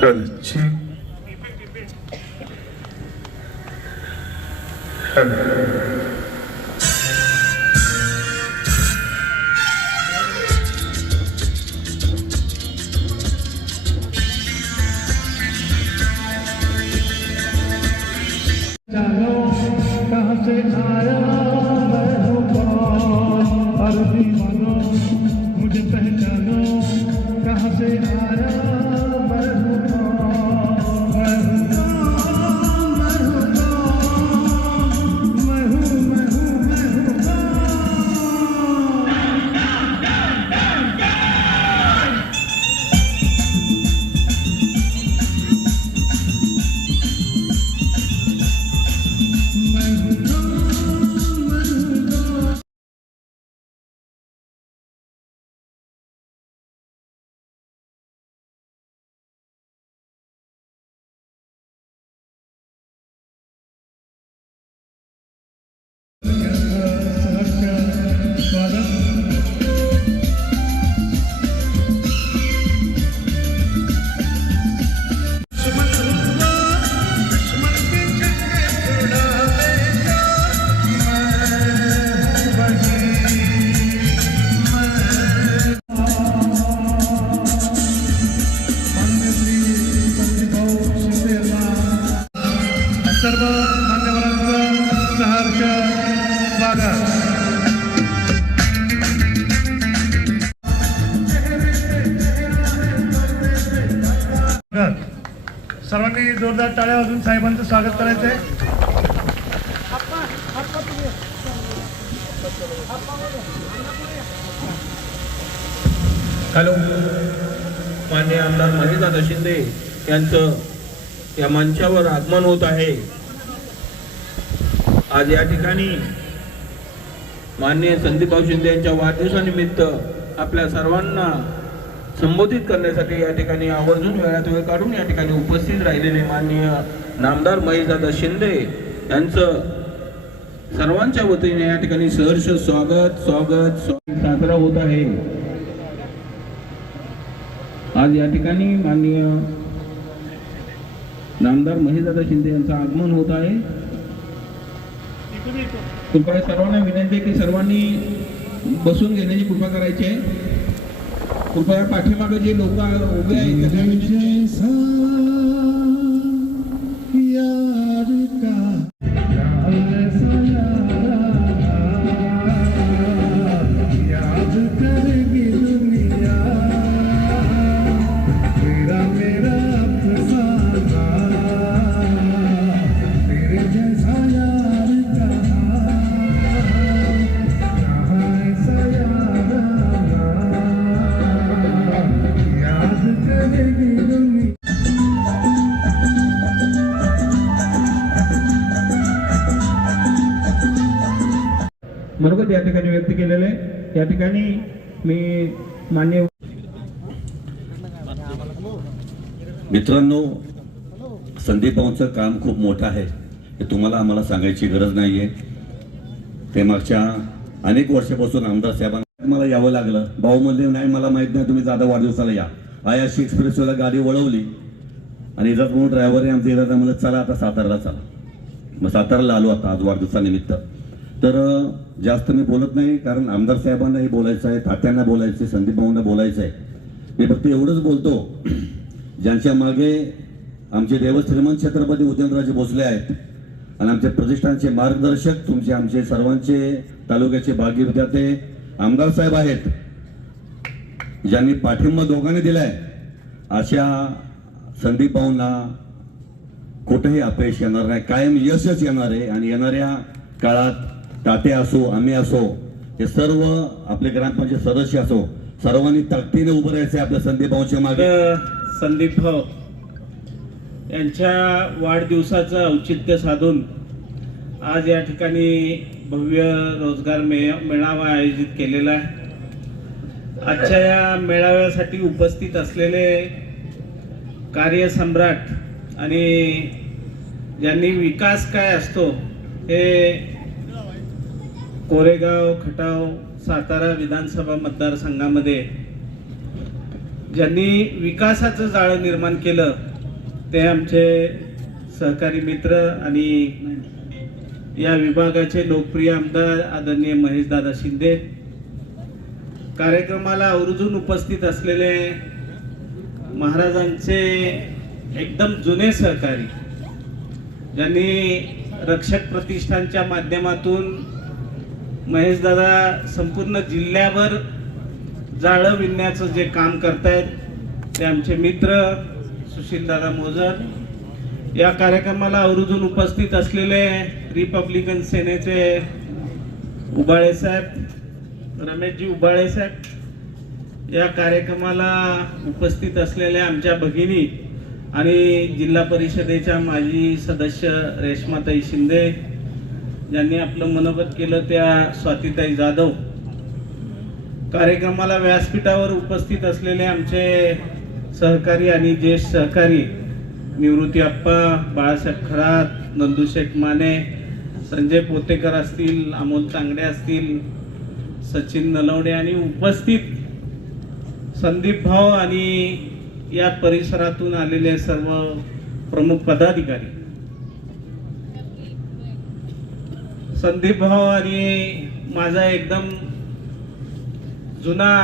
Hello. जानो कहाँ से आया मैं हूँ कौन, अरबी मानो मुझे पहचानो कहाँ से आया मैं हूँ कौन, मैं हूँ कौन, मैं हूँ कौन, मैं हूँ मैं हूँ मैं हूँ सर्व मान्यवरांचं सहर्ष स्वागत. सर्वांनी जोरदार टाळ्या वाजवून साहेबांचं स्वागत करायचंय. हॅलो, माननीय आमदार महेशदादा शिंदे यांचं या मंचावर आगमन होत आहे. आज या ठिकाणी माननीय संदीपभाऊ शिंदे यांच्या वाढदिवसानिमित्त आपल्या सर्वांना संबोधित करण्यासाठी या ठिकाणी आवर्जून वेळात वेळ काढून या ठिकाणी उपस्थित राहिलेले माननीय नामदार महेशदादा शिंदे यांचं सर्वांच्या वतीने या ठिकाणी सहर्ष स्वागत साजरा होत आहे. आज या ठिकाणी माननीय नामदार महेशदादा शिंदे यांचं आगमन होत आहे. कृपया सर्वांना विनंती आहे की सर्वांनी बसून घेण्याची कृपा करायची आहे. कृपया पाठीमागे जे लोक उभे आहेत बरोबर या ठिकाणी व्यक्त केलेले. या ठिकाणी मी मान्य मित्रांनो, संदीप भाऊंचं काम खूप मोठं आहे हे तुम्हाला आम्हाला सांगायची गरज नाहीये. ते मागच्या अनेक वर्षापासून आमदार साहेबांना मला यावं लागलं. भाऊ म्हणले नाही मला माहित नाही, तुम्ही दादा वाढदिवसाला या. आयाशी एक्सप्रेसवेला गाडी वळवली आणि इजाज म्हणून ड्रायव्हर आहे आमच्या इजाज म्हणलं चला आता सातारला चला. मग सातारला आलो आता आज वाढदिवसानिमित्त. तर जास्त मी बोलत नाही कारण आमदार साहेबांनाही बोलायचं आहे, तात्यांना बोलायचं आहे, संदीप भाऊंना बोलायचं आहे. मी फक्त एवढंच बोलतो, ज्यांच्या मागे आमचे देव श्रीमंत छत्रपती उदयनराजे भोसले आहेत आणि आमचे प्रतिष्ठानचे मार्गदर्शक तुमचे आमचे सर्वांचे तालुक्याचे भाग्य विद्यार्थी आमदार साहेब आहेत, ज्यांनी पाठिंबा दोघांनी दिलाय. अशा संदीप भाऊंना कुठेही अपयश येणार नाही, कायम यशच येणार आहे. आणि येणाऱ्या काळात ताते असो आम्ही असो हे सर्व आपले ग्रामपंचायत सदस्य असो सर्वांनी ताकदीने उभं राहायचे आपल्या संदीप भाऊच्या मागे. संदीप भाऊ यांच्या वाढदिवसाचं औचित्य साधून आज या ठिकाणी भव्य रोजगार मेळावा आयोजित केलेला आहे. आजच्या या मेळाव्यासाठी उपस्थित असलेले कार्यसम्राट आणि ज्यांनी विकास काय असतो हे कोरेगाव, खटाव, सातारा विधानसभा मतदारसंघामध्ये ज्यांनी विकासाचं जाळं निर्माण केलं ते आमचे सहकारी मित्र आणि या विभागाचे लोकप्रिय आमदार आदरणीय महेशदादा शिंदे, कार्यक्रमाला आवर्जून उपस्थित असलेले महाराजांचे एकदम जुने सहकारी, ज्यांनी रक्षक प्रतिष्ठानच्या माध्यमातून महेशदादा संपूर्ण जिल्ह्यावर जाळं विणण्याचं जे काम करतायत ते आमचे मित्र सुशीलदादा मोजर, या कार्यक्रमाला आवर्जून उपस्थित असलेले रिपब्लिकन सेनेचे उबाळे साहेब, रमेशजी उबाळे साहेब, या कार्यक्रमाला उपस्थित असलेल्या आमच्या भगिनी आणि जिल्हा परिषदेच्या माजी सदस्य रेश्माताई शिंदे, ज्यांनी आपलं मनोगत केलं त्या स्वातीताई जाधव, कार्यक्रमाला व्यासपीठावर उपस्थित असलेले आमचे सहकारी आणि ज्येष्ठ सहकारी निवृत्ती अप्पा, बाळासाहेब खरात, नंदुशेठ माने, संजय पोतेकर असतील, अमोल तांगडे असतील, सचिन नलवडे आणि उपस्थित संदीप भाऊ आणि या परिसरातून आलेले सर्व प्रमुख पदाधिकारी, संदीप भाऊ आणि माझा एकदम जुना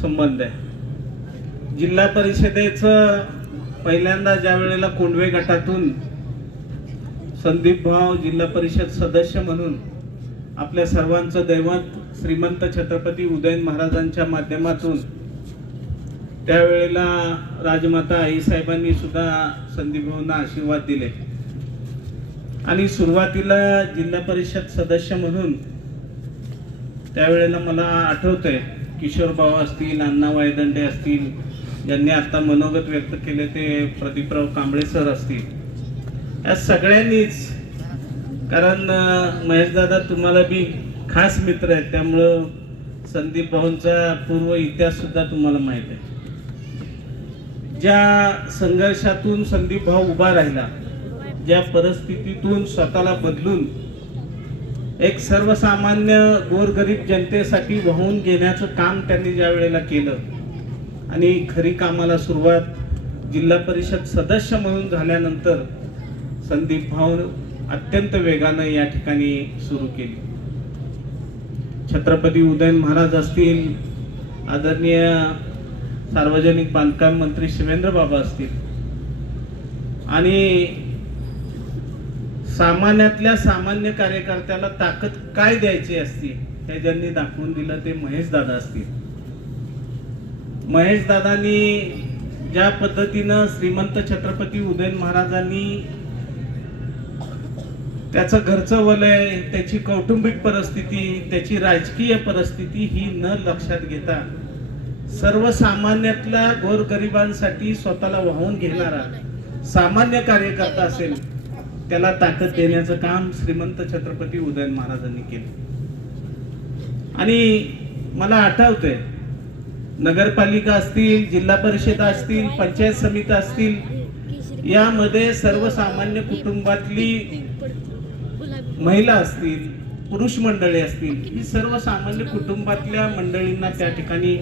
संबंध आहे. जिल्हा परिषदेचं पहिल्यांदा ज्या वेळेला कोंडवे गटातून संदीप भाऊ जिल्हा परिषद सदस्य म्हणून आपल्या सर्वांचं दैवत श्रीमंत छत्रपती उदयन महाराजांच्या माध्यमातून त्यावेळेला राजमाता आईसाहेबांनी सुद्धा संदीप भाऊंना आशीर्वाद दिले आणि सुरुवातीला जिल्हा परिषद सदस्य म्हणून त्यावेळेला मला आठवतंय किशोर भाऊ असतील, अण्णा वायदंडे असतील, ज्यांनी आता मनोगत व्यक्त केले ते प्रदीपराव कांबळे सर असतील, या सगळ्यांनीच, कारण महेशदादा तुम्हाला बी खास मित्र आहेत त्यामुळं संदीप भाऊंचा पूर्व इतिहास सुद्धा तुम्हाला माहित आहे. ज्या संघर्षातून संदीप भाऊ उभा राहिला, ज्या परिस्थितीतून स्वतःला बदलून एक सर्वसामान्य गोरगरीब जनतेसाठी वाहून घेण्याचं काम त्यांनी ज्या वेळेला केलं आणि खरी कामाला सुरुवात जिल्हा परिषद सदस्य म्हणून झाल्यानंतर संदीप भाऊ अत्यंत वेगानं या ठिकाणी सुरू केली. छत्रपती उदयन महाराज असतील, आदरणीय सार्वजनिक बांधकाम मंत्री शिवेंद्र बाबा असतील आणि सामान्यातल्या सामान्य कार्यकर्त्याला ताकद काय द्यायची असती हे ज्यांनी दाखवून दिलं ते महेशदादा असतील. महेशदादांनी ज्या पद्धतीनं श्रीमंत छत्रपती उदयन महाराजांनी त्याचं घरचं वलय, त्याची कौटुंबिक परिस्थिती, त्याची राजकीय परिस्थिती ही न लक्षात घेता सर्वसामान्यातल्या गोरगरिबांसाठी स्वतःला वाहून घेणारा सामान्य कार्यकर्ता असेल त्याला ताकद देण्याचं काम श्रीमंत छत्रपती उदयन महाराजांनी केलं. आणि मला आठवतंय नगरपालिका असतील, जिल्हा परिषद असतील, पंचायत समिती असतील, यामध्ये सर्वसामान्य कुटुंबातली महिला असतील, पुरुष मंडळी असतील, ही सर्वसामान्य कुटुंबातल्या मंडळींना त्या ठिकाणी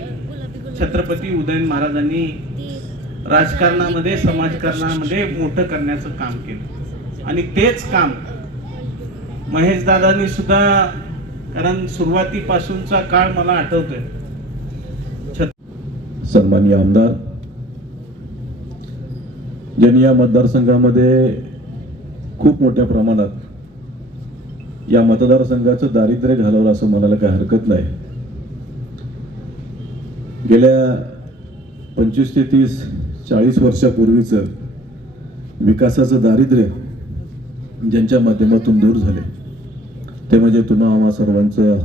छत्रपती उदयन महाराजांनी राजकारणामध्ये, समाजकारणामध्ये मोठं करण्याचं काम केलं. आणि तेच काम महेशदादांनी सुद्धा, कारण सुरुवातीपासूनचा काळ मला आठवतोय. सन्माननीय आमदार ज्यांनी या मतदारसंघामध्ये खूप मोठ्या प्रमाणात या मतदारसंघाचं दारिद्र्य घालवलं असं म्हणायला काही हरकत नाही. गेल्या 25 ते 30-40 वर्षापूर्वीचं विकासाचं दारिद्र्य ज्यांच्या माध्यमातून दूर झाले ते म्हणजे तुम्हा आम्हा सर्वांचं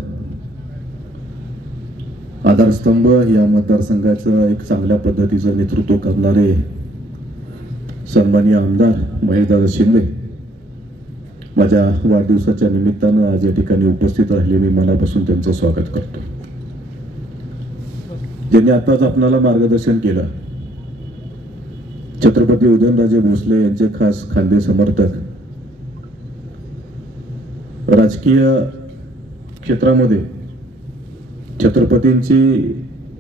आधारस्तंभ, या मतदारसंघाचं एक चांगल्या पद्धतीचं नेतृत्व करणारे सन्माननीय आमदार महेशदादा शिंदे. माझ्या वाढदिवसाच्या निमित्तानं आज या ठिकाणी उपस्थित राहिले मी मनापासून त्यांचं स्वागत करतो. ज्यांनी आताच आपणाला मार्गदर्शन केलं, छत्रपती उदयनराजे भोसले यांचे खास खांदे समर्थक, राजकीय क्षेत्रामध्ये छत्रपतींची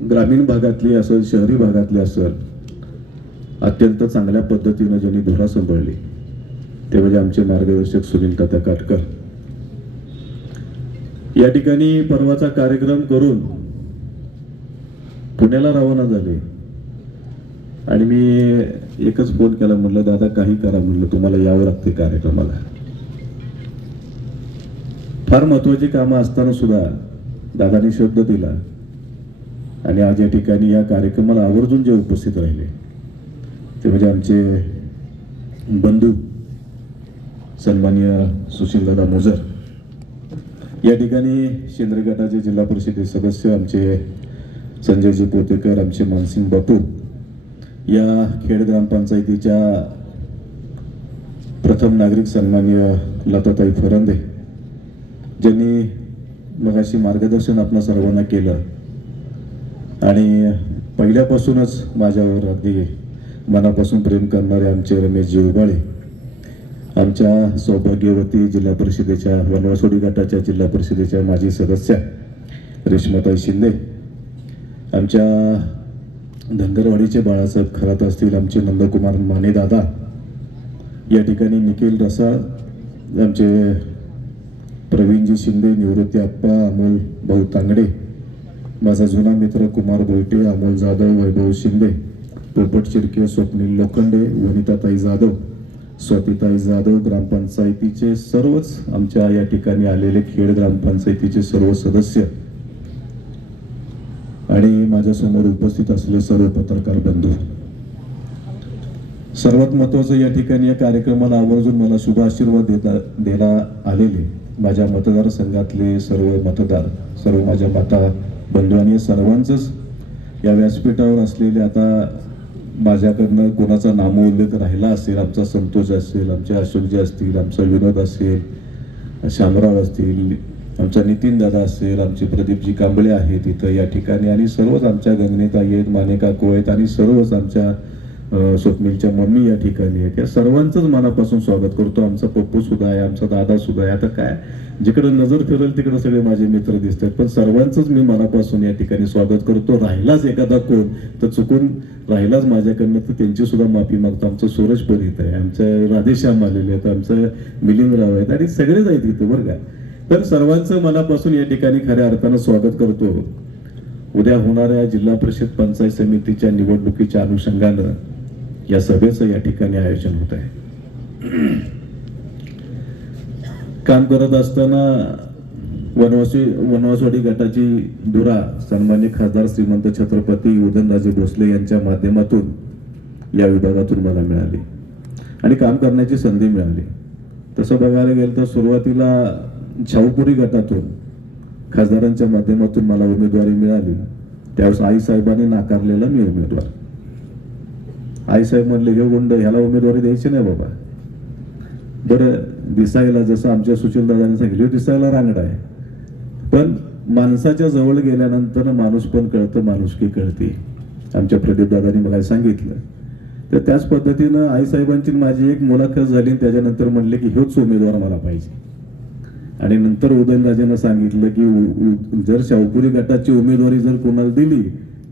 ग्रामीण भागातली असेल, शहरी भागातली असेल, अत्यंत चांगल्या पद्धतीनं ज्यांनी धुरा सांभाळली ते म्हणजे आमचे मार्गदर्शक सुनील तात्या काटकर. या ठिकाणी परवाचा कार्यक्रम करून पुण्याला रवाना झाले आणि मी एकच फोन केला, म्हटलं दादा काही करा, म्हटलं तुम्हाला यावं लागते कार्यक्रमाला. फार महत्वाची कामं असताना सुद्धा दादानी शब्द दिला आणि आज या ठिकाणी या कार्यक्रमाला आवर्जून जे उपस्थित राहिले ते म्हणजे आमचे बंधू सन्माननीय सुशीलदादा मोजर, या ठिकाणी शेंद्रे गटाचे जिल्हा परिषदेचे सदस्य आमचे संजयजी पोतेकर, आमचे मानसिंग बापू, या खेड ग्रामपंचायतीच्या प्रथम नागरिक सन्माननीय लताताई फरंदे, ज्यांनी मगाशी मार्गदर्शन आपणा सर्वांना केलं आणि पहिल्यापासूनच माझ्यावर अगदी मनापासून प्रेम करणारे आमचे रमेशजी उबाळे, आमच्या सौभाग्यवती जिल्हा परिषदेच्या वनवासोडी गटाच्या जिल्हा परिषदेच्या माजी सदस्या रेश्माताई शिंदे, आमच्या धनगरवाडीचे बाळासाहेब खरात असतील, आमचे नंदकुमार माने दादा, या ठिकाणी निखिल रसाळ, आमचे प्रवीणजी शिंदे, निवृत्ती आप्पा, अमोल भाऊ तांगडे, माझा जुना मित्र कुमार बोयटे, अमोल जाधव, वैभव शिंदे, पोपट चिरके, स्वप्नील लोखंडे, वनिताताई जाधव, स्वातीताई जाधव, ग्रामपंचायतीचे सर्वच आमच्या या ठिकाणी आलेले खेड ग्रामपंचायतीचे सर्व सदस्य आणि माझ्यासमोर उपस्थित असलेले सर्व पत्रकार बंधू. सर्वात महत्वाचं या ठिकाणी या कार्यक्रमाला आवर्जून मला शुभ आशीर्वाद द्यायला आलेले माझ्या मतदारसंघातले सर्व मतदार, सर्व माझ्या माता बंधू आणि सर्वांचंच या व्यासपीठावर असलेले, आता माझ्याकडनं कोणाचा नामोल्लेख राहिला असेल, आमचा संतोष असेल, आमचे अशोकजी असतील, आमचा विनोद असेल, श्यामराव असतील, आमचा नितीन दादा असेल, आमचे प्रदीपजी कांबळे आहेत इथं या ठिकाणी आणि सर्वच आमच्या गंगनेताई आहेत, माने काकू आहेत आणि सर्वच आमच्या स्वप्नीलच्या मम्मी या ठिकाणी आहेत. या सर्वांचंच मनापासून स्वागत करतो. आमचा पप्पू सुद्धा आहे, आमचा दादा सुद्धा आहे. आता काय जिकडे नजर फिरेल तिकडे सगळे माझे मित्र दिसतात, पण सर्वांचंच मी मनापासून या ठिकाणी स्वागत करतो. राहिलाच एखादा कोण तर चुकून राहिलाच माझ्याकडनं तर त्यांची सुद्धा माफी मागतो. आमचं सूरज परित आहे, आमचं राधेश्याम आलेले आहेत, आमचं मिलिंदराव आहेत आणि सगळेच आहेत इथं बरं का. तर सर्वांचं मनापासून या ठिकाणी खऱ्या अर्थानं स्वागत करतो. उद्या होणाऱ्या जिल्हा परिषद पंचायत समितीच्या निवडणुकीच्या अनुषंगानं या सभेचं या ठिकाणी आयोजन होत आहे. काम करत असताना वनवासवाडी गटाची धुरा सन्मान्य खासदार श्रीमंत छत्रपती उदयनराजे भोसले यांच्या माध्यमातून या विभागातून मला मिळाली आणि काम करण्याची संधी मिळाली. तसं बघायला गेलं तर सुरुवातीला शाहूपुरी गटातून खासदारांच्या माध्यमातून मला उमेदवारी मिळाली. त्यावेळेस आईसाहेबांनी नाकारलेला मी उमेदवार. आईसाहेब म्हणले हे गुंड, ह्याला उमेदवारी द्यायची नाही बाबा. बरं, दिसायला जसं आमच्या सुशीलदादांनी सांगितलं दिसायला रांगडा आहे, पण माणसाच्या जवळ गेल्यानंतर माणूस पण कळतं, माणुसकी कळते. आमच्या प्रदीप दादांनी मला सांगितलं. तर त्याच पद्धतीनं आईसाहेबांची माझी एक मुलाखत झाली. त्याच्यानंतर म्हणले की हेच उमेदवार मला पाहिजे. आणि नंतर उदयनराजेंना सांगितलं की जर शाहूपुरी गटाची उमेदवारी जर कोणाला दिली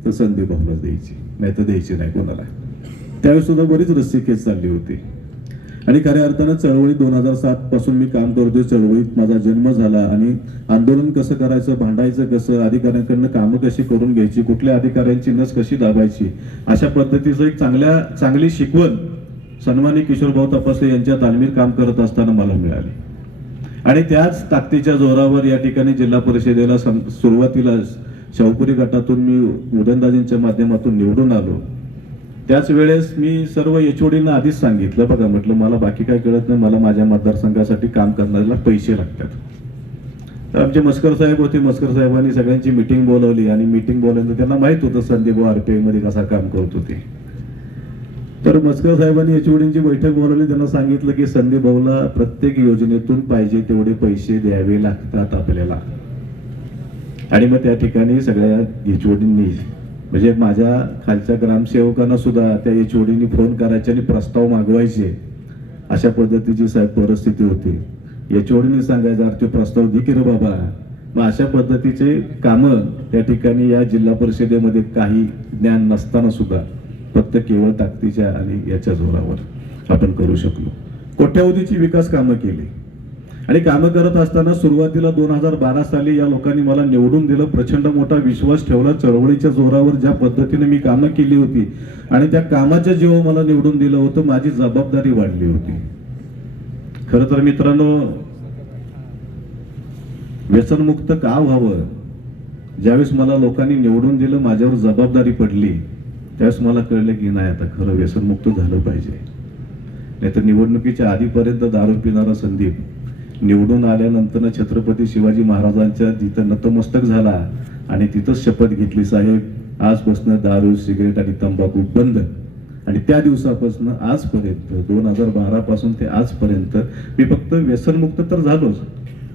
तर संदीप भाऊलाच द्यायची, नाही तर द्यायची नाही कोणाला. त्यावेळेस सुद्धा बरीच रस्सीखेच चालली होती आणि खऱ्या अर्थानं चळवळीत 2007 पासून मी काम करतोय. चळवळीत माझा जन्म झाला आणि आंदोलन कसं करायचं, भांडायचं कसं, अधिकाऱ्यांकडनं कामं कशी करून घ्यायची, कुठल्या अधिकाऱ्यांची नस कशी दाबायची, अशा पद्धतीचं एक चांगली शिकवण सन्माननीय किशोरभाऊ तपासे यांच्या तालमीत काम करत असताना मला मिळाली. आणि त्याच ताकदीच्या जोरावर या ठिकाणी जिल्हा परिषदेला सुरुवातीला शाहूपुरी गटातून मी उदयनराजेंच्या माध्यमातून निवडून आलो. त्याच वेळेस मी सर्व एचओडींना आधीच सांगितलं, बघा म्हटलं मला बाकी काय कळत नाही, मला माझ्या मतदारसंघासाठी काम करण्याला पैसे लागतात. तर आमचे मस्कर साहेब होते, मस्कर साहेबांनी सगळ्यांची मिटिंग बोलवली आणि मिटिंग बोलवल्यानंतर त्यांना माहित होतं संदीप RPI मध्ये कसा काम करत होते. तर मस्कर साहेबांनी एचओडींची बैठक बोलवली. त्यांना सांगितलं की संदीप भाऊला प्रत्येक योजनेतून पाहिजे तेवढे पैसे द्यावे लागतात आपल्याला. आणि मग त्या ठिकाणी सगळ्या एचओडींनी म्हणजे माझ्या खालच्या ग्रामसेवकांना सुद्धा त्या एचओडींनी फोन करायचे आणि प्रस्ताव मागवायचे. अशा पद्धतीची साहेब परिस्थिती होती. एचओडींनी सांगायचं अरे तो प्रस्ताव दे की रे बाबा, मग अशा पद्धतीचे कामं त्या ठिकाणी या जिल्हा परिषदेमध्ये काही ज्ञान नसताना सुद्धा फक्त केवळ ताकदीच्या आणि याच्या जोरावर आपण करू शकलो. कोट्यावधीची विकास कामं केली आणि कामं करत असताना सुरुवातीला 2012 साली या लोकांनी मला निवडून दिलं. प्रचंड मोठा विश्वास ठेवला. चळवळीच्या जोरावर ज्या पद्धतीने मी कामं केली होती आणि त्या कामाच्या जेव्हा मला निवडून दिलं होतं, माझी जबाबदारी वाढली होती. खरं तर मित्रांनो, व्यसनमुक्त का व्हावं, ज्यावेळेस मला लोकांनी निवडून दिलं, माझ्यावर जबाबदारी पडली, त्यावेळेस मला कळलं की नाही, आता खरं व्यसनमुक्त झालं पाहिजे. नाहीतर निवडणुकीच्या आधीपर्यंत दारू पिणारा संदीप निवडून आल्यानंतर छत्रपती शिवाजी महाराजांच्या तिथं नतमस्तक झाला आणि तिथंच शपथ घेतली, साहेब आजपासून दारू, सिगरेट आणि तंबाखू बंद. आणि त्या दिवसापासून आजपर्यंत 2012 पासून ते आजपर्यंत मी फक्त व्यसनमुक्त तर झालोच,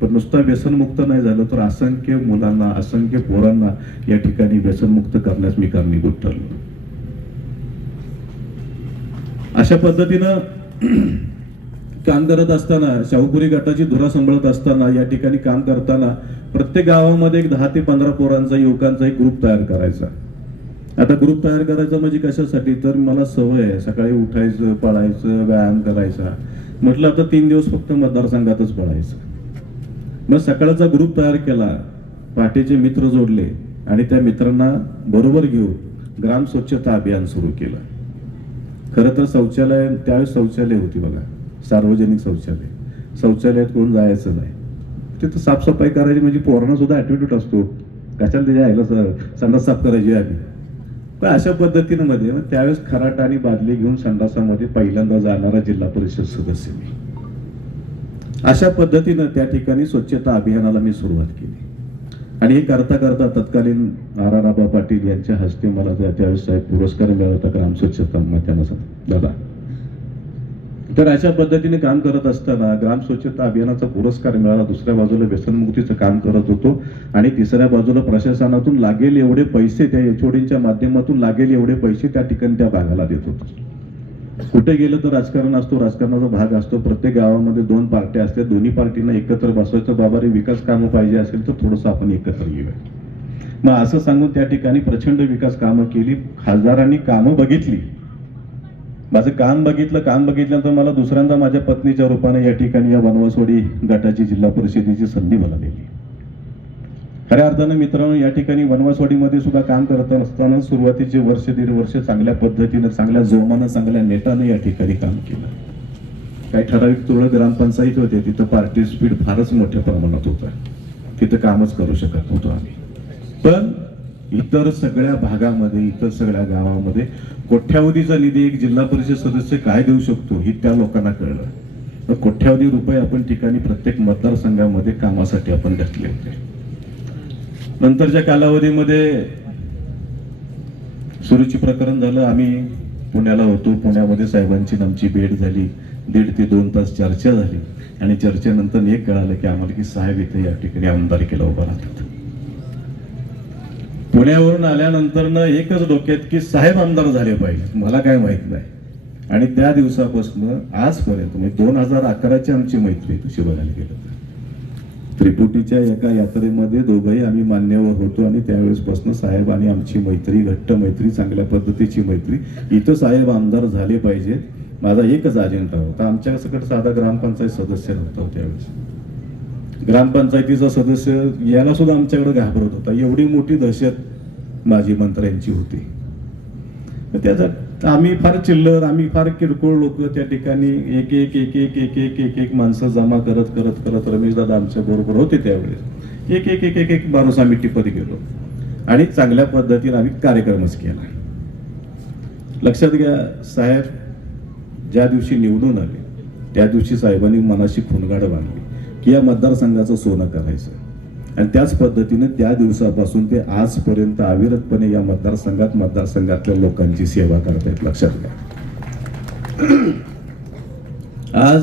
पण नुसता व्यसनमुक्त नाही झालो तर असंख्य मुलांना, असंख्य पोरांना या ठिकाणी व्यसनमुक्त करण्यास मी कारणीभूत ठरलो. अशा पद्धतीनं काम करत असताना, शाहूपुरी गटाची धुरा सांभाळत असताना, या ठिकाणी काम करताना प्रत्येक गावामध्ये एक 10 ते 15 पोरांचा, युवकांचा एक ग्रुप तयार करायचा. आता ग्रुप तयार करायचा म्हणजे कशासाठी, तर मला सवय आहे सकाळी उठायचं, पळायचं, व्यायाम करायचा. म्हटलं आता 3 दिवस फक्त मतदारसंघातच पळायचं. मग सकाळचा ग्रुप तयार केला, पहाटेचे मित्र जोडले आणि त्या मित्रांना बरोबर घेऊन ग्राम स्वच्छता अभियान सुरू केलं. खरं तर शौचालय, त्यावेळेस शौचालय होती बघा, सार्वजनिक शौचालय, शौचालयात कोण जायचं नाही. तिथं साफसफाई करायची म्हणजे पोरांना सुद्धा ॲटिट्यूड असतो, कशाला त्याच्या आईला संडास साफ करायची आम्ही. पण अशा पद्धतीनं मध्ये त्यावेळेस खराटा आणि बादली घेऊन संडासामध्ये पहिल्यांदा जाणारा जिल्हा परिषद सदस्य मी. अशा पद्धतीनं त्या ठिकाणी स्वच्छता अभियानाला मी सुरुवात केली आणि हे करता करता तत्कालीन आराराबा पाटील यांच्या हस्ते मला त्यावेळेस पुरस्कार मिळाला होता ग्राम स्वच्छता दादा. तर अशा पद्धतीने काम करत असताना ग्राम स्वच्छता अभियानाचा पुरस्कार मिळाला. दुसऱ्या बाजूला व्यसनमुक्तीचं काम करत होतो आणि तिसऱ्या बाजूला प्रशासनातून लागेल एवढे पैसे, त्या एचओडींच्या माध्यमातून लागेल एवढे पैसे त्या ठिकाणी त्या भागाला देत होतो. कुठे गेलं तर राजकारण असतो, राजकारणाचा भाग असतो. प्रत्येक गावामध्ये 2 पार्ट्या असतात, दोन्ही पार्टींना एकत्र बसवायचं. बाबा रे, विकास कामं पाहिजे असेल तर थोडंसं आपण एकत्र येऊया. मग असं सांगून त्या ठिकाणी प्रचंड विकास कामं केली. खासदारांनी कामं बघितली, माझं काम बघितल्यानंतर मला दुसऱ्यांदा माझ्या पत्नीच्या रूपाने या ठिकाणी या वनवासवाडी गटाची जिल्हा परिषदेची संधी मला दिली. खऱ्या अर्थानं मित्रांनो, या ठिकाणी वनवासवाडीमध्ये सुद्धा काम करत असताना सुरुवातीचे वर्ष, 1.5 वर्ष चांगल्या पद्धतीनं, चांगल्या जोमानं, चांगल्या नेटानं या ठिकाणी काम केलं. काही ठराविक तुरळक ग्रामपंचायत होते, तिथं पार्टी स्पीड फारच मोठ्या प्रमाणात होता, तिथं कामच करू शकत नव्हतो आम्ही. पण इतर सगळ्या भागामध्ये, इतर सगळ्या गावामध्ये कोट्यावधीचा निधी एक जिल्हा परिषद सदस्य काय देऊ शकतो हे त्या लोकांना कळलं. कोट्यावधी रुपये आपण ठिकाणी प्रत्येक मतदारसंघामध्ये कामासाठी आपण घातले होते. नंतरच्या कालावधीमध्ये सुरुची प्रकरण झालं. आम्ही पुण्याला होतो, पुण्यामध्ये साहेबांची आमची भेट झाली. 1.5 ते 2 तास चर्चा झाली आणि चर्चेनंतर एक कळालं की आम्हाला की साहेब इथे या ठिकाणी आमदारकीला उभा राहतात. पुण्यावरून आल्यानंतर एकच डोक्यात की साहेब आमदार झाले पाहिजे, मला काय माहित नाही. आणि त्या दिवसापासून आजपर्यंत म्हणजे 2011ची आमची मैत्री कशी बघायला गेलं त्रिपुटीच्या एका यात्रेमध्ये दोघंही आम्ही मान्यवर होतो आणि त्यावेळेसपासून साहेब आणि आमची मैत्री, घट्ट मैत्री, चांगल्या पद्धतीची मैत्री. इथं साहेब आमदार झाले पाहिजेत, माझा एकच अजेंडा होता. आमच्याकडे साधा ग्रामपंचायत सदस्य नव्हता त्यावेळेस. ग्रामपंचायतीचा सदस्य याला सुद्धा आमच्याकडे घाबरत होता, एवढी मोठी दहशत माझी मंत्र्यांची होती. त्याच्यात आम्ही फार चिल्लर, आम्ही फार किरकोळ लोक त्या ठिकाणी एक एक एक एक एक एक एक एक माणसं जमा करत करत करत रमेश दादा आमच्या बरोबर होते त्यावेळेस. एक एक एक एक एक माणूस आम्ही टिपत गेलो आणि चांगल्या पद्धतीने आम्ही कार्यक्रमच केला. लक्षात घ्या, साहेब ज्या दिवशी निवडून आले त्या दिवशी साहेबांनी मनाशी खुणगाड बांधली की या मतदारसंघाचं सोनं करायचं. आणि त्याच पद्धतीने त्या दिवसापासून ते आजपर्यंत अविरतपणे या मतदारसंघातल्या लोकांची सेवा करतायत. लक्षात घ्या, आज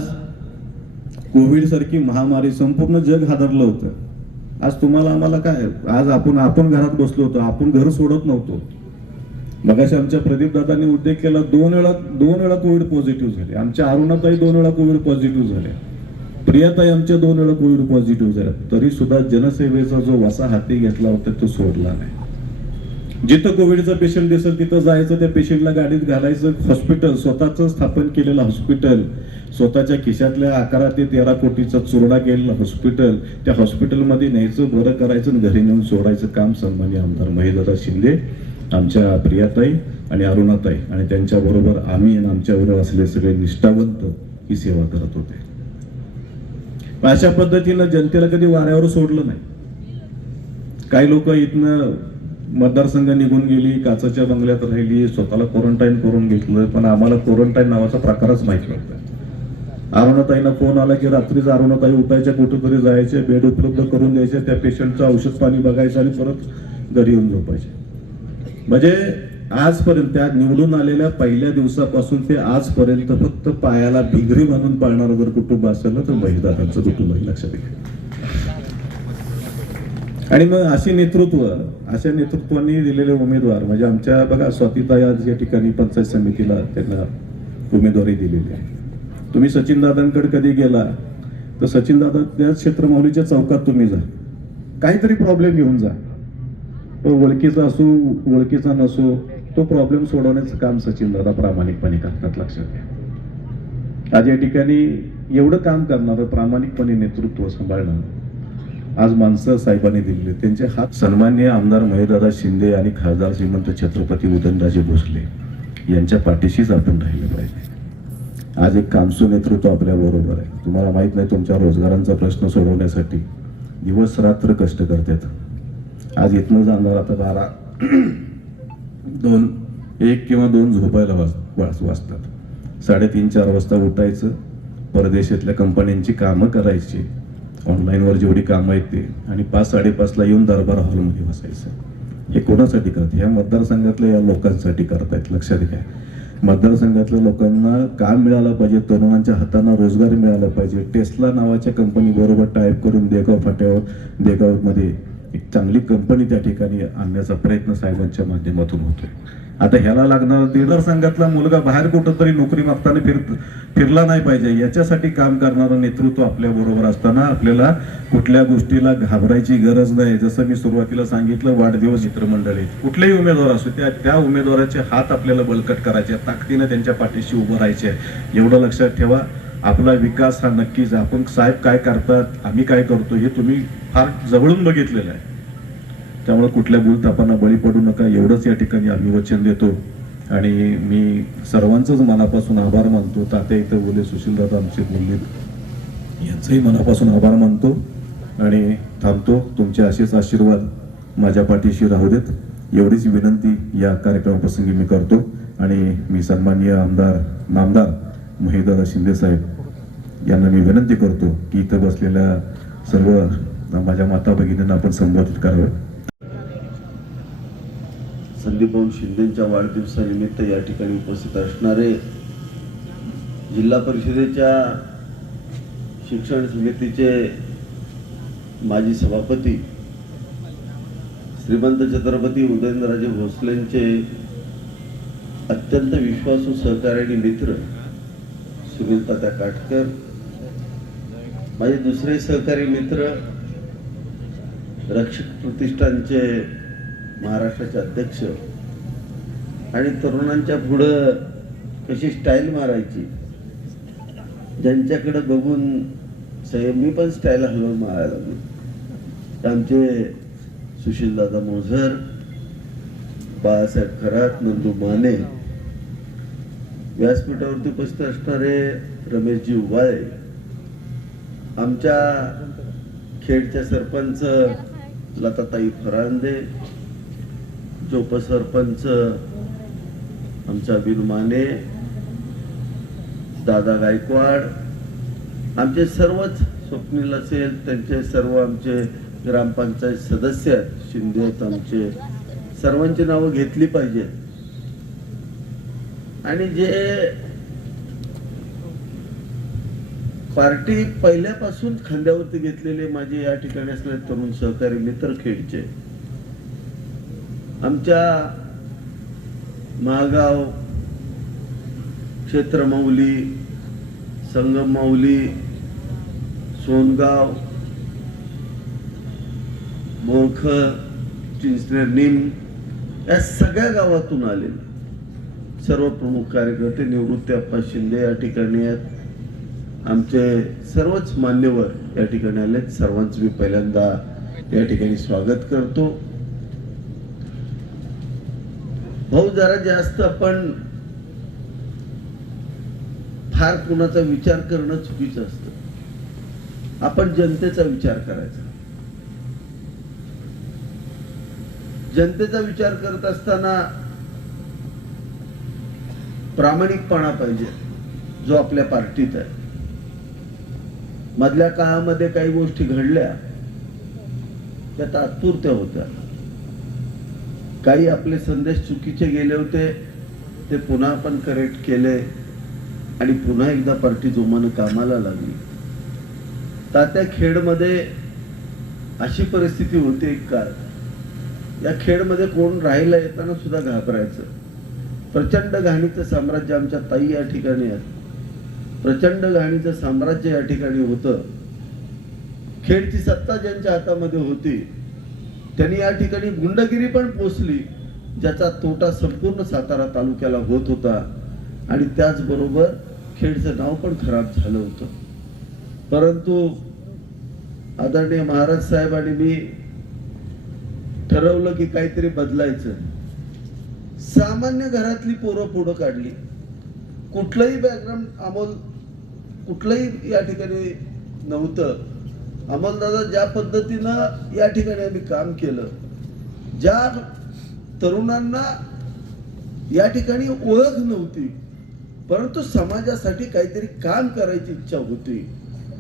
कोविड सारखी महामारी संपूर्ण जग हादरलं होतं. आज तुम्हाला आम्हाला काय, आज आपण घरात बसलो होतो, आपण घर सोडत नव्हतो. मगाशी आमच्या प्रदीप दादांनी उल्लेख केला, दोन वेळा कोविड पॉझिटिव्ह झाले. आमच्या अरुणाताई 2 वेळा कोविड पॉझिटिव्ह झाले. प्रियाताई आमच्या 2 वेळा कोविड पॉझिटिव्ह झाल्या, तरी सुद्धा जनसेवेचा जो वसा हाती घेतला होता तो सोडला नाही. जिथं कोविडचा पेशंट दिसेल तिथं जायचं, त्या पेशंटला गाडीत घालायचं. हॉस्पिटल स्वतःच स्थापन केलेलं हॉस्पिटल, स्वतःच्या खिशातल्या 11 ते 13 कोटीचा चुरडा केलेला हॉस्पिटल, त्या हॉस्पिटलमध्ये न्यायचं, बरं करायचं आणि घरी नेऊन सोडायचं काम सन्माननीय आमदार महेशदादा शिंदे, आमच्या प्रियाताई आणि अरुणाताई आणि त्यांच्याबरोबर आम्ही आणि आमच्याबरोबर असलेले सगळे निष्ठावंत ही सेवा करत होते. अशा पद्धतीनं जनतेला कधी वाऱ्यावर सोडलं नाही. काही लोक इथनं मतदारसंघ निघून गेली, काचाच्या बंगल्यात राहिली, स्वतःला क्वारंटाईन करून घेतलं, पण आम्हाला क्वारंटाईन नावाचा प्रकारच माहित नव्हता. अरुणाताईंना फोन आला की रात्रीच अरुणाताई उठायच्या, कुठेतरी जायचे, बेड उपलब्ध करून द्यायचे, त्या पेशंटचं औषध पाणी बघायचं आणि परत घरी येऊन झोपायचे. म्हणजे आजपर्यंत त्या निवडून आलेल्या पहिल्या दिवसापासून ते आजपर्यंत फक्त पायाला भिगरी बांधून पाळणारं जर कुटुंब असेल ना तर महेशदादांचं कुटुंब आहे, लक्षात घ्या. आणि मग अशी अशा नेतृत्वाने दिलेले उमेदवार म्हणजे आमच्या बघा स्वातीताई आज या ठिकाणी पंचायत समितीला त्यांना उमेदवारी दिलेली आहे. तुम्ही सचिन दादांकडे कधी गेला तर सचिन दादा त्या क्षेत्रमाऊलीच्या चौकात तुम्ही जा, काहीतरी प्रॉब्लेम घेऊन जा, तो ओळखीचा असो ओळखीचा नसो, तो प्रॉब्लेम सोडवण्याचं काम सचिन दादा प्रामाणिकपणे करतात, लक्षात घ्या. आज या ठिकाणी एवढं काम करणारं प्रामाणिकपणे नेतृत्व सांभाळणं आज माणसं साहेबांनी दिलेले, त्यांचे हात सन्माननीय आमदार महेशदादा शिंदे आणि खासदार श्रीमंत छत्रपती उदयनराजे भोसले यांच्या पाठीशीच आपण राहिले पाहिजे. आज एक कामसू नेतृत्व आपल्या बरोबर आहे. तुम्हाला माहित नाही, तुमच्या रोजगारांचा प्रश्न सोडवण्यासाठी दिवस रात्र कष्ट करतात. आज इथनं जाणार आता 1 किंवा 2 झोपायला वाचतात. 3:30-4 वाजता उठायचं, परदेशातल्या कंपन्यांची कामं करायची, ऑनलाईनवर जेवढी कामं आहेत ते, आणि 5-5:30ला येऊन दरबार हॉलमध्ये बसायचं. हे कोणासाठी करत? ह्या मतदारसंघातल्या या लोकांसाठी करतायत, लक्षात घ्या. मतदारसंघातल्या लोकांना काम मिळालं पाहिजे, तरुणांच्या हातांना रोजगार मिळाला पाहिजे. टेस्ला नावाच्या कंपनी बरोबर टाईप करून देगावमध्ये एक चांगली कंपनी त्या ठिकाणी आणण्याचा प्रयत्न साहेबांच्या माध्यमातून होतोय. आता ह्याला लागणार मतदारसंघातला मुलगा बाहेर कुठंतरी नोकरी मागताना फिरला नाही पाहिजे, याच्यासाठी काम करणारं नेतृत्व आपल्या बरोबर असताना आपल्याला कुठल्या गोष्टीला घाबरायची गरज नाही. जसं मी सुरुवातीला सांगितलं, वाढदिवस मित्रमंडळी कुठलेही उमेदवार असो त्या उमेदवाराचे हात आपल्याला बळकट करायचे, ताकदीनं त्यांच्या पाठीशी उभं राहायचे. एवढं लक्षात ठेवा. आपला विकास हा नक्कीच, आपण साहेब काय करतात, आम्ही काय करतो हे तुम्ही फार जवळून बघितलेलं आहे. त्यामुळे कुठल्या भूलथापांना बळी पडू नका, एवढंच या ठिकाणी आम्ही वचन देतो. आणि मी सर्वांचंच मनापासून आभार मानतो. तात्या इथं बोलले, सुशीलदादा आमचे बोलले, यांचंही मनापासून आभार मानतो आणि थांबतो. तुमचे असेच आशीर्वाद माझ्या पाठीशी राहू देत, एवढीच विनंती या कार्यक्रमाप्रसंगी मी करतो. आणि मी सन्माननीय नामदार महेशदादा शिंदे साहेब यांना मी विनंती करतो की इथं बसलेल्या सर्व माझ्या माता भगिनींना आपण संबोधित करावं. संदीपभाऊ शिंदेंच्या वाढदिवसानिमित्त या ठिकाणी उपस्थित असणारे जिल्हा परिषदेच्या शिक्षण समितीचे माजी सभापती श्रीमंत छत्रपती उदयनराजे भोसलेंचे अत्यंत विश्वासू सहकारी आणि मित्र सुनील तात्या काटकर, माझे दुसरे सहकारी मित्र रक्षक प्रतिष्ठानचे महाराष्ट्राचे अध्यक्ष, आणि तरुणांच्या पुढं कशी स्टाईल मारायची ज्यांच्याकडे बघून मी पण स्टाईल हलवून मारायला लागलो, आमचे सुशीलदादा मोझर, बाळासाहेब खरात, नंदू माने, व्यासपीठावरती उपस्थित असणारे रमेशजी उबाळे, आमच्या खेडच्या सरपंच लताताई फरांदे, उपसरपंच आमचा बिनू माने, दादा गायकवाड, आमचे सर्वच, स्वप्नील असेल त्यांचे सर्व आमचे ग्रामपंचायत सदस्य शिंदे, आमचे सर्वांची नावं घेतली पाहिजे. आणि जे पार्टी पहिल्यापासून खांद्यावरती घेतलेले माझे या ठिकाणी असलेले तरुण सहकारी मित्र खेडचे, आमच्या महागाव, क्षेत्रमाऊली, संगम माऊली, सोनगाव, मोरख, चिंचणे, निम या सगळ्या गावातून आलेले सर्व प्रमुख कार्यकर्ते, निवृत्ती अप्पा शिंदे या ठिकाणी आहेत, आमचे सर्वच मान्यवर या ठिकाणी आलेत. सर्वांचं मी पहिल्यांदा या ठिकाणी स्वागत करतो. भाऊ, जरा जास्त आपण फार कुणाचा विचार करणं चुकीचं असतं. आपण जनतेचा विचार करायचा. जनतेचा विचार करत असताना प्रामाणिकपणा पाहिजे, जो आपल्या पार्टीत आहे. मधल्या काळामध्ये काही गोष्टी घडल्या त्या तात्पुरत्या होत्या. काही आपले संदेश चुकीचे गेले होते, ते पुन्हा आपण करेक्ट केले आणि पुन्हा एकदा पार्टी जोमानं कामाला लागली. तात्या खेडमध्ये अशी परिस्थिती होती एक काळ, या खेडमध्ये कोण राहायला येताना सुद्धा घाबरायचं. प्रचंड घाणीचं साम्राज्य, आमच्या ताई या ठिकाणी आहेत, प्रचंड घाणीचं साम्राज्य या ठिकाणी होतं. खेडची सत्ता ज्यांच्या हातामध्ये होती त्यांनी या ठिकाणी गुंडगिरी पण पोचली, ज्याचा तोटा संपूर्ण सातारा तालुक्याला होत होता आणि त्याचबरोबर खेडचं नाव पण खराब झालं होतं. परंतु आदरणीय महाराज साहेब आणि मी ठरवलं की काहीतरी बदलायचं. सामान्य घरातली पोरं पुढं काढली. कुठलंही बॅकग्राऊंड कुठलंही या ठिकाणी नव्हतं. अमोलदादा ज्या पद्धतीनं या ठिकाणी आम्ही काम केलं, ज्या तरुणांना या ठिकाणी ओळख नव्हती परंतु समाजासाठी काहीतरी काम करायची इच्छा होती,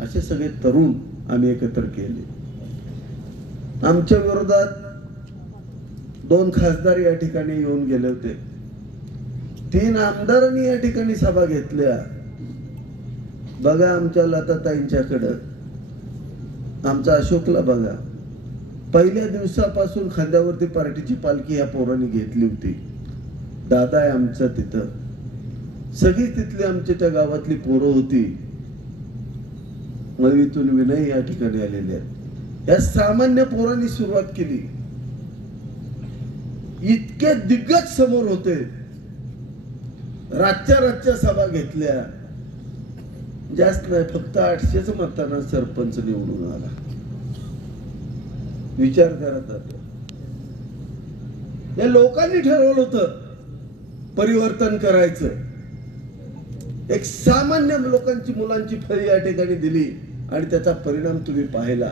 असे सगळे तरुण आम्ही एकत्र केले. आमच्या विरोधात 2 खासदार या ठिकाणी येऊन गेले होते. 3 आमदारांनी या ठिकाणी सभा घेतल्या. बघा आमच्या लताताईंच्याकडं, आमचा अशोकला बघा. पहिल्या दिवसापासून खांद्यावरती पार्टीची पालखी या पोरांनी घेतली होती. दादा आहे आमचा तिथं, सगळी तिथली आमच्या त्या गावातली पोरं होती. मवीतून विनय या ठिकाणी आलेले आहेत. या सामान्य पोरांनी सुरुवात केली. इतके दिग्गज समोर होते. रातच्या सभा घेतल्या. जास्त नाही, फक्त 800च मतांना सरपंच निवडून आला. विचार करत होता. या लोकांनी ठरवलं होतं परिवर्तन करायचं. एक सामान्य लोकांची, मुलांची फळी या ठिकाणी दिली आणि त्याचा परिणाम तुम्ही पाहिला.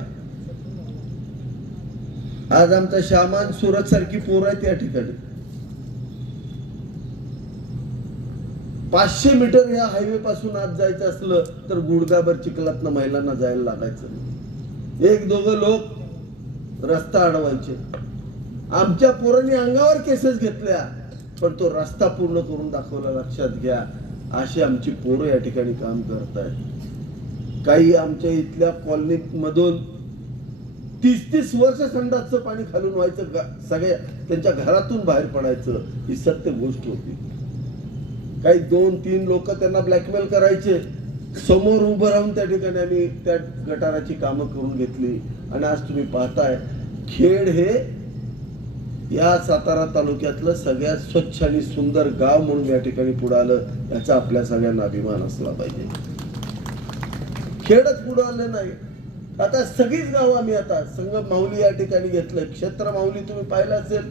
आज आमचा शामान, सुरत सारखी पोरं आहेत या ठिकाणी. 500 मीटर या हायवे पासून आज जायचं असलं तर गुडगाभर चिखलातनं महिलांना जायला लागायचं. 1-2 लोक रस्ता अडवायचे. आमच्या पोरांनी अंगावर केसेस घेतल्या पण तो रस्ता पूर्ण करून दाखवला. लक्षात घ्या, अशी आमची पोरं या ठिकाणी काम करत आहेत. काही आमच्या इथल्या कॉलनीत मधून 30-30 वर्ष संडासचं पाणी खालून व्हायचं, सगळ्या त्यांच्या घरातून बाहेर पडायचं. ही सत्य गोष्ट होती. काही 2-3 लोक त्यांना ब्लॅकमेल करायचे. समोर उभं राहून त्या ठिकाणी आम्ही त्या गटाराची कामं करून घेतली आणि आज तुम्ही पाहताय खेड हे या सातारा तालुक्यातलं सगळ्यात स्वच्छ आणि सुंदर गाव म्हणून या ठिकाणी पुढे आलं. याचा आपल्या सगळ्यांना अभिमान असला पाहिजे. खेडच पुढे आलं नाही. आता सगळीच गाव आम्ही आता संगम माऊली या ठिकाणी घेतलं. क्षेत्र माऊली तुम्ही पाहिलं असेल,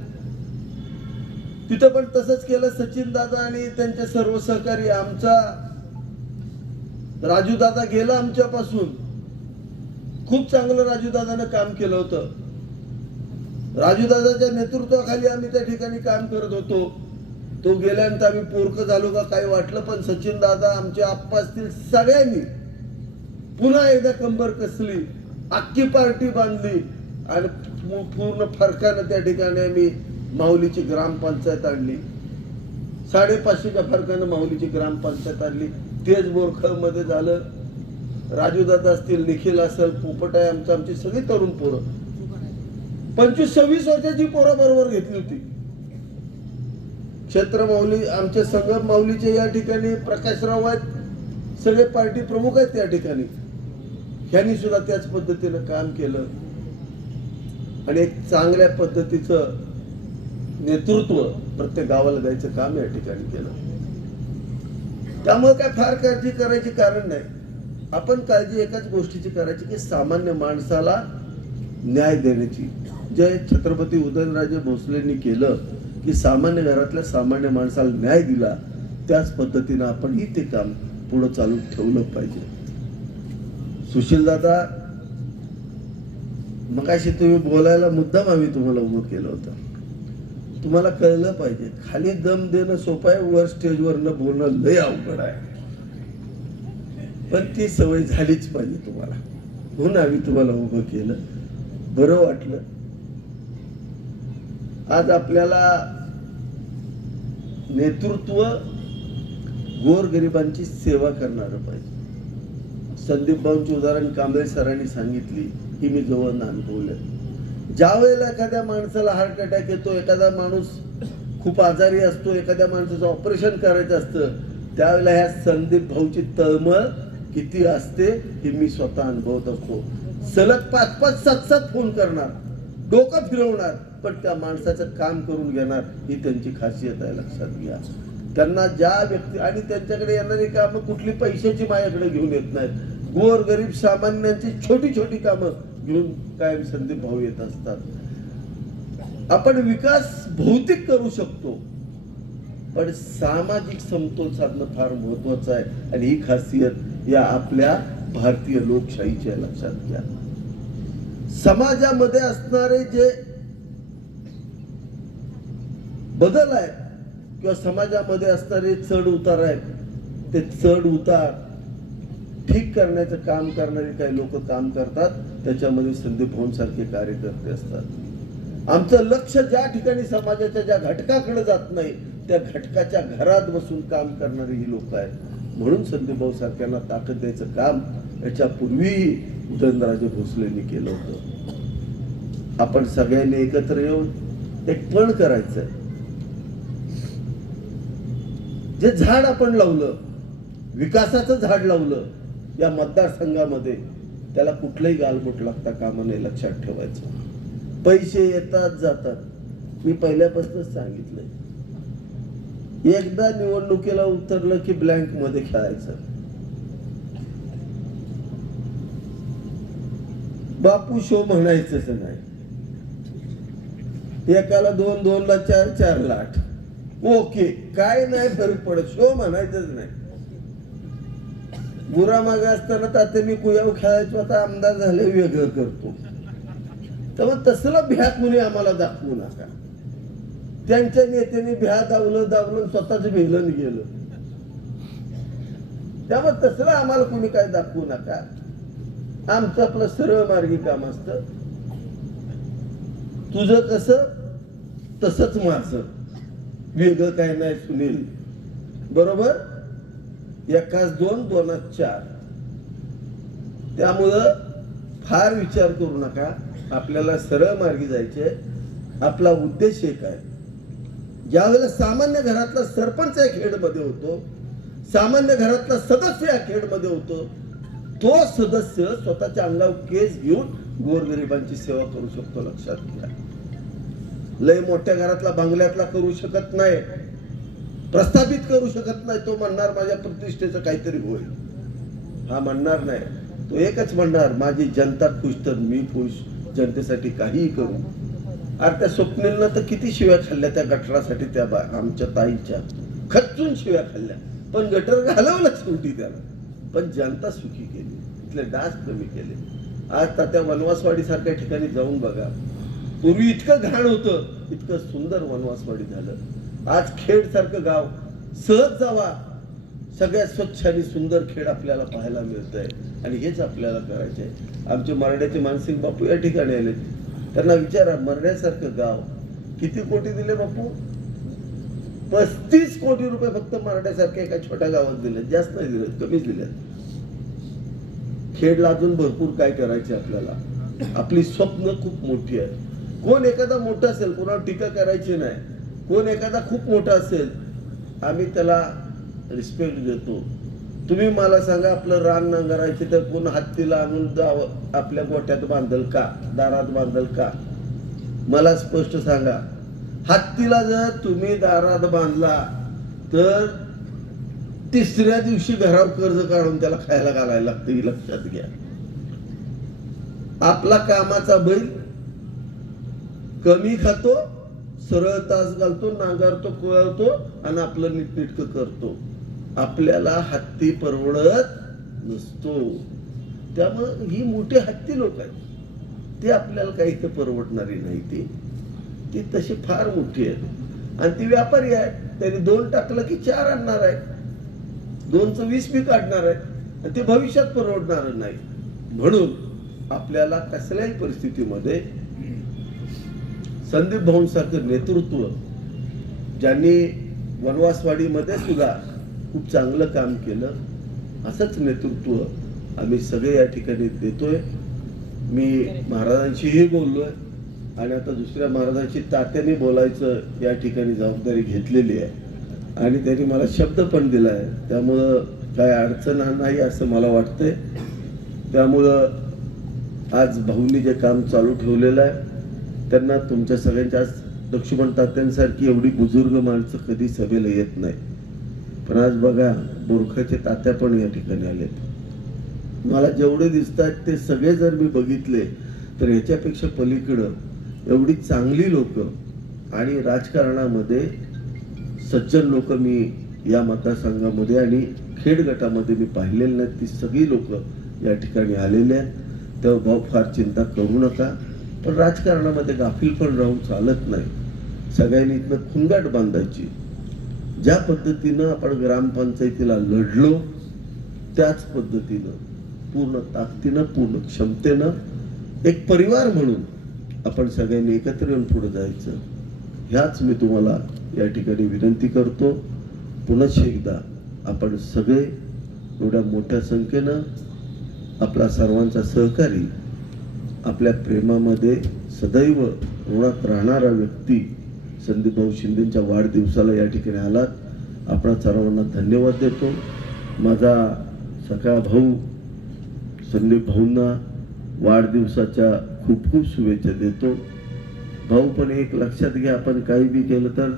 तिथं पण तसंच केलं. सचिन दादा आणि त्यांचे सर्व सहकारी, आमचा राजू दादा गेला आमच्यापासून. खूप चांगलं राजू दादानं काम केलं होतं. राजू दादाच्या नेतृत्वाखाली आम्ही त्या ठिकाणी काम करत होतो. तो गेल्यानंतर आम्ही पोरकं झालो का काय वाटलं, पण सचिन दादा, आमचे आप्पा असतील, सगळ्यांनी पुन्हा एकदा कंबर कसली, अख्खी पार्टी बांधली आणि पूर्ण फरकानं त्या ठिकाणी आम्ही माऊलीची ग्रामपंचायत आणली. 550च्या फरकानं माऊलीची ग्रामपंचायत आणली. तेच बोरखळ मध्ये झालं. राजू दादा असतील, निखिल असेल, पोपट आहे, आमची सगळी तरुण पोरं, 25-26 वर्षाची पोरं बरोबर घेतली होती. क्षेत्र माऊली, आमचे संगम माऊलीचे या ठिकाणी प्रकाशराव आहेत, सगळे पार्टी प्रमुख आहेत त्या ठिकाणी. ह्यांनी सुद्धा त्याच पद्धतीनं काम केलं आणि एक चांगल्या पद्धतीचं नेतृत्व प्रत्येक गावाला जायचं काम या ठिकाणी केलं. त्यामुळे काय फार काळजी करायची कारण नाही. आपण काळजी एकाच गोष्टीची करायची की सामान्य माणसाला न्याय देण्याची. जे छत्रपती उदयनराजे भोसलेंनी केलं की सामान्य घरातल्या सामान्य माणसाला न्याय दिला, त्याच पद्धतीनं आपणही ते काम पुढे चालू ठेवलं पाहिजे. सुशील दादा, मगाशी तुम्ही बोलायला मुद्दाम आम्ही तुम्हाला उभं केलं होतं. तुम्हाला कळलं पाहिजे, खाली दम देणं सोपं आहे, वर स्टेजवरनं बोलणं लय अवघड आहे. पण ती सवय झालीच पाहिजे तुम्हाला, म्हणून आम्ही तुम्हाला उभं केलं. बरं वाटलं. आज आपल्याला नेतृत्व गोरगरिबांची सेवा करणारं पाहिजे. संदीप भाऊंची उदाहरण कांबळे सरांनी सांगितली, ही मी जवळ अनुभवलं. ज्या वेळेला एखाद्या माणसाला हार्ट अटॅक येतो, एखादा माणूस खूप आजारी असतो, एखाद्या माणसाचं ऑपरेशन करायचं असतं, त्यावेळेला ह्या संदीप भाऊची तळमळ किती असते हे मी स्वतः अनुभवत असतो. सलग 5-5, 7-7 फोन करणार, डोकं फिरवणार, पण त्या माणसाचं काम करून घेणार, ही त्यांची खासियत आहे, लक्षात घ्या. त्यांना ज्या व्यक्ती आणि त्यांच्याकडे येणारी कामं कुठली पैशाची माझ्याकडे घेऊन येत नाहीत. गोर गरीब सामान्यांची छोटी छोटी कामं घेऊन कायम संदीप भाऊ येत असतात. आपण विकास भौतिक करू शकतो, पण सामाजिक समतोल साधणं फार महत्वाचं आहे. आणि ही खासियत या आपल्या भारतीय लोकशाहीची आहे, लक्षात घ्या. समाजामध्ये असणारे जे बदल आहेत किंवा समाजामध्ये असणारे चढ उतार आहेत, ते चढ उतार ठीक करण्याचं काम करणारे काही लोक काम करतात. त्याच्यामध्ये संदीप भाऊंसारखे कार्यकर्ते असतात. आमचं लक्ष ज्या ठिकाणी समाजाच्या ज्या घटकाकडे जात नाही, त्या घटकाच्या घरात बसून काम करणारी ही लोक आहेत. म्हणून संदीप भाऊ सारख्यांना ताकद द्यायचं काम याच्यापूर्वी उदयनराजे भोसलेंनी केलं होतं. आपण सगळ्यांनी एकत्र येऊन एक पण करायचंय. जे झाड आपण लावलं, विकासाचं झाड लावलं या मतदारसंघामध्ये, त्याला कुठलंही गालबोट लागता कामा नये, लक्षात ठेवायचं. पैसे येतात जातात. मी पहिल्यापासूनच सांगितलंय, एकदा निवडणुकीला उतरलं की ब्लँक मध्ये खेळायचं. बापू शो म्हणायचंच नाही. एकाला 2 ला 4 लाख, ओके, काय नाही फरक पडत, शो म्हणायचंच नाही. बुरा मागे असताना ताते मी कुयाव खेळायचो, आता आमदार झाले वेगळं करतो. तर तसलं भ्या कुणी आम्हाला दाखवू नका. त्यांच्या नेत्यांनी भ्या दावलं स्वतःच भेलन गेलं. त्यामुळे तसलं आम्हाला कुणी काय दाखवू नका. आमचं आपलं सरळ मार्गी काम असतं. तुझं कसं तसंच माझं, वेगळं काय नाही सुनील, बरोबर. 1+2, 2+4. त्यामुळं फार विचार करू नका. आपल्याला सरळ मार्गी जायचे. आपला उद्देश एक आहे. ज्या वेळेला सामान्य घरातला सरपंच या खेडमध्ये होतो, सामान्य घरातला सदस्य या खेडमध्ये होतो, तो सदस्य स्वतःच्या अंगावर केस घेऊन गोरगरिबांची सेवा करू शकतो, लक्षात घ्या. लय मोठ्या घरातला बंगल्यातला करू शकत नाही, प्रस्थापित करू शकत नाही. तो म्हणणार माझ्या प्रतिष्ठेचं काहीतरी होईल, हा म्हणणार नाही. तो एकच म्हणणार, माझी जनता खुश तर मी खुश, जनतेसाठी काहीही करू. अरे त्या स्वप्नीलनं तर किती शिव्या खाल्ल्या त्या गटरासाठी, त्या आमच्या ताईच्या खच्चून शिव्या खाल्ल्या, पण गटर घालवलं शेवटी त्याला. पण जनता सुखी केली, तिथले डास कमी केले. आज त्या वनवासवाडी सारख्या ठिकाणी जाऊन बघा. पूर्वी इतकं घाण होतं, इतकं सुंदर वनवासवाडी झालं. आज खेड सारखं गाव सहज जावा, सगळ्यात स्वच्छ आणि सुंदर खेड आपल्याला पाहायला मिळतंय. आणि हेच आपल्याला करायचंय. आमचे मराठ्याचे मानसिंग बापू या ठिकाणी आले. त्यांना विचारा, मराठ्यासारखं गाव किती कोटी दिले बापू? 35 कोटी रुपये फक्त मराठ्यासारख्या एका छोट्या गावात दिले, जास्त नाही दिले, कमीच दिले. खेडला अजून भरपूर काय करायचे आपल्याला. आपली स्वप्न खूप मोठी आहे. कोण एखादा मोठा असेल, कोणावर टीका करायची नाही. कोण एखादा खूप मोठा असेल, आम्ही त्याला रिस्पेक्ट देतो. तुम्ही मला सांगा, आपलं रान नांगरायचे तर कोण हत्तीला आणून जावं आपल्या गोठ्यात बांधल का, दारात बांधल का? मला स्पष्ट सांगा. हत्तीला जर तुम्ही दारात बांधला तर तिसऱ्या दिवशी घरावर कर्ज काढून त्याला खायला घालायला लागतं, हे लक्षात घ्या. आपला कामाचा बैल कमी खातो, सरळ तास घालतो, नांगरतो, कुळवतो आणि आपलं नीटनेटकं करतो. आपल्याला हत्ती परवडत नसतो. त्यामुळे ही मोठी हत्ती लोक आहेत, ते आपल्याला काही तर परवडणारी नाही. ती तशी फार मोठी आहे आणि ती व्यापारी आहे. त्यांनी 2 टाकलं की 4 आणणार आहे, 2चं 20 बी काढणार आहे आणि ते भविष्यात परवडणार नाही. म्हणून आपल्याला कसल्याही परिस्थितीमध्ये संदीप भाऊंसारखं नेतृत्व, ज्यांनी वनवासवाडीमध्ये सुद्धा खूप चांगलं काम केलं, असंच नेतृत्व आम्ही सगळे या ठिकाणी देतोय. मी महाराजांशीही बोललोय आणि आता दुसऱ्या महाराजांची तात्याने बोलायचं या ठिकाणी जबाबदारी घेतलेली आहे आणि त्यांनी मला शब्द पण दिला आहे. त्यामुळं काय अडचण नाही असं मला वाटतंय. त्यामुळं आज भाऊंनी जे काम चालू ठेवलेलं आहे, त्यांना तुमच्या सगळ्यांच्या, लक्ष्मण तात्यांसारखी एवढी बुजुर्ग माणसं कधी सभेला येत नाही, पण आज बघा बोरखाचे तात्या पण या ठिकाणी आलेत. मला जेवढे दिसत आहेत ते सगळे जर मी बघितले तर ह्याच्यापेक्षा पलीकडं एवढी चांगली लोक आणि राजकारणामध्ये सज्जन लोक मी या मतदारसंघामध्ये आणि खेड गटामध्ये मी पाहिलेले नाहीत. ती सगळी लोक या ठिकाणी आलेले आहेत. तेव्हा भाऊ फार चिंता करू नका, पण राजकारणामध्ये गाफील पण राहून चालत नाही. सगळ्यांनी इथनं खुंगाट बांधायची. ज्या पद्धतीनं आपण ग्रामपंचायतीला लढलो त्याच पद्धतीनं पूर्ण ताकदीनं, पूर्ण क्षमतेनं एक परिवार म्हणून आपण सगळ्यांनी एकत्र येऊन पुढे जायचं. ह्याच मी तुम्हाला या ठिकाणी विनंती करतो. पुन्हा एकदा आपण सगळे एवढ्या मोठ्या संख्येनं आपला सर्वांचा सहकारी, आपल्या प्रेमामध्ये सदैव ऋणात राहणारा व्यक्ती संदीप भाऊ शिंदेच्या वाढदिवसाला या ठिकाणी आलात. आपण सर्वांना धन्यवाद देतो. माझा सखा भाऊ संदीप भाऊंना वाढदिवसाच्या खूप खूप शुभेच्छा देतो. भाऊ पण एक लक्षात घ्या, आपण काही बी केलं तर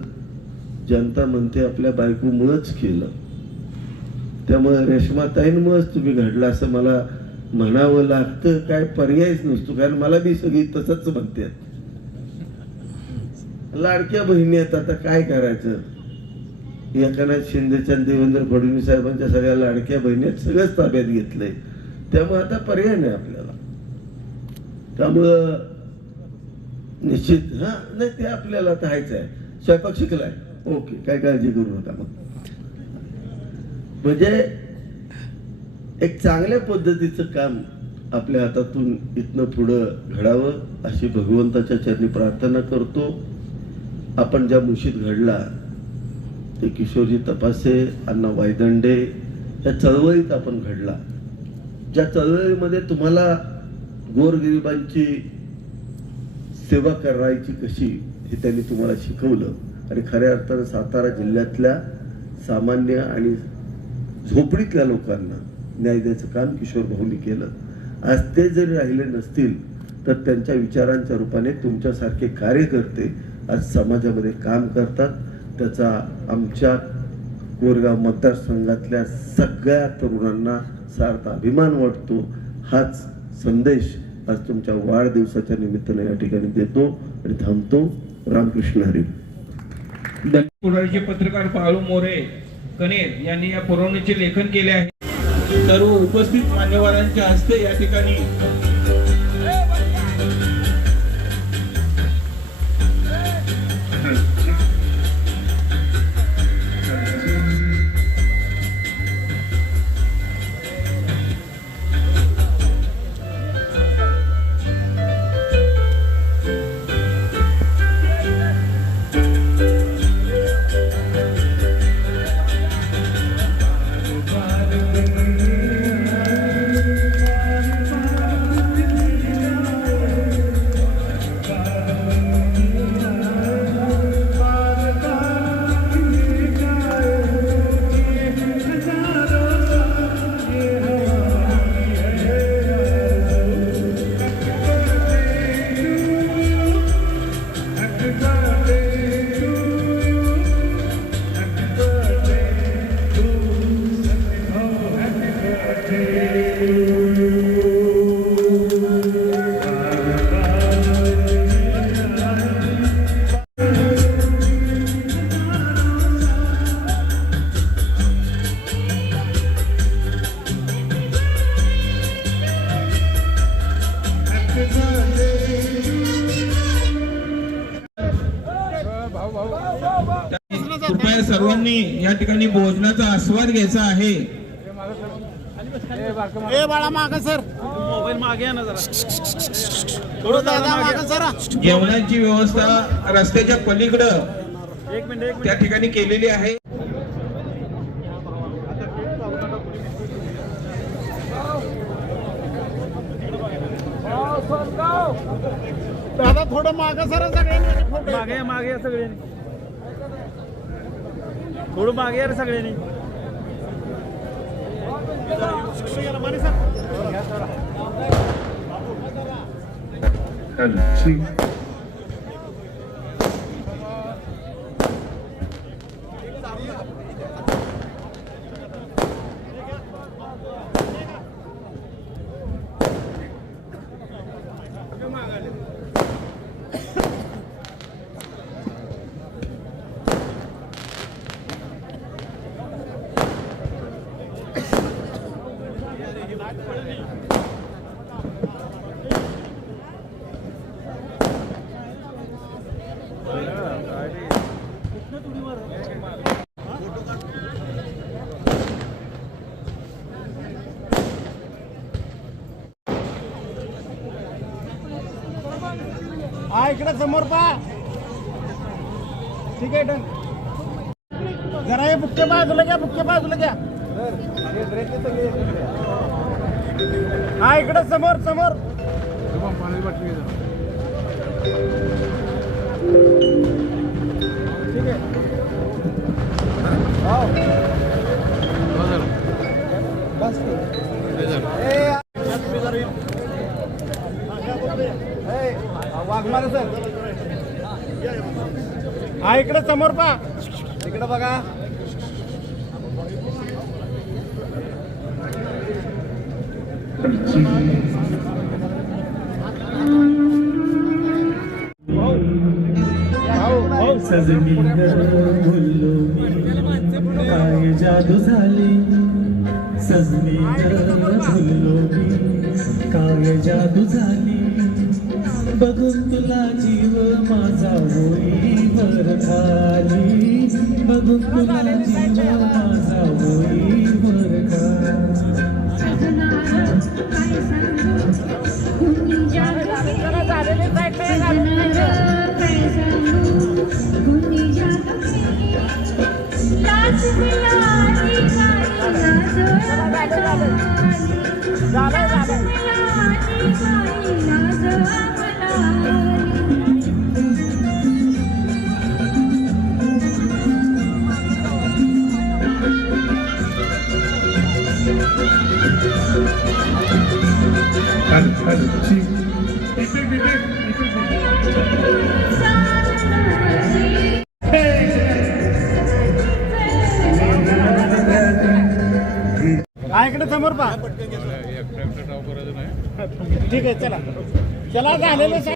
जनता म्हणते आपल्या बायकोमुळंच केलं. त्यामुळे रेश्माताईंमुळेच तुम्ही घडला असं मला म्हणावं लागतं. काय पर्यायच नसतो, कारण मला बी सगळी तसंच म्हणतात. लाडक्या बहिणी आहेत, आता काय करायचं. एकनाथ शिंदेच्या देवेंद्र फडणवीस साहेबांच्या सगळ्या लाडक्या बहिणी आहेत, सगळंच ताब्यात घेतलंय. त्यामुळे आता पर्याय नाही आपल्याला. त्यामुळं निश्चित नाही ते आपल्याला आता हायचं आहे. स्वयंपाक शिकलाय, ओके, काय काळजी करू नका. मग म्हणजे एक चांगल्या पद्धतीचं काम आपल्या हातातून इथनं पुढं घडावं अशी भगवंताच्या चरणी प्रार्थना करतो. आपण ज्या मुशीत घडला ते किशोरजी तपासे, अण्णा वायदंडे या चळवळीत आपण घडला. ज्या चळवळीमध्ये तुम्हाला गोरगरिबांची सेवा करायची कशी हे त्यांनी तुम्हाला शिकवलं आणि खऱ्या अर्थानं सातारा जिल्ह्यातल्या सामान्य आणि झोपडीतल्या लोकांना न्याय द्यायचं काम किशोर भाऊंनी केलं. आज ते जरी राहिले नसतील तर त्यांच्या विचारांच्या रूपाने तुमच्यासारखे कार्यकर्ते आज समाजामध्ये काम करतात. त्याचा आमच्या कोरेगाव मतदारसंघातल्या सगळ्या तरुणांना सार्थ अभिमान वाटतो. हाच संदेश आज तुमच्या वाढदिवसाच्या निमित्ताने या ठिकाणी देतो आणि थांबतो. रामकृष्ण हरी. पुढारीचे पत्रकार पाळू मोरे कनेर यांनी या पुरवणीचे लेखन केले आहे. सर्व उपस्थित मान्यवरांच्या हस्ते या ठिकाणी कृपया सर्वांनी या ठिकाणी भोजनाचा आस्वाद घ्यायचा आहे. ए बाळा मागा सर मोबाईल मागे या ना जरा थोडं दादा मागा सर जेवणाची व्यवस्था रस्त्याच्या पलीकडं एक मिनिट त्या ठिकाणी केलेली आहे. दादा थोडं मागा सर सगळ्यांनी मागे मागे या सगळ्यांनी थोडं मागे या रे सगळ्यांनी हा इकडे समोर पहा ठीक आहे डन जरा हे बुक्के बाजूला घ्या हा इकडे समोर ठीक आहे वाघमारे सर हा इकडे समोर पहा इकडे बघा सजनी भुललो मी काय जादू झाली सजनी भुललो मी काय जादू झाली बघून तुला जीव माझा होई वर खाली बघून तुला जीव माझा होई वर खाली इकडे समोर पहा ठीक आहे चला झालेलं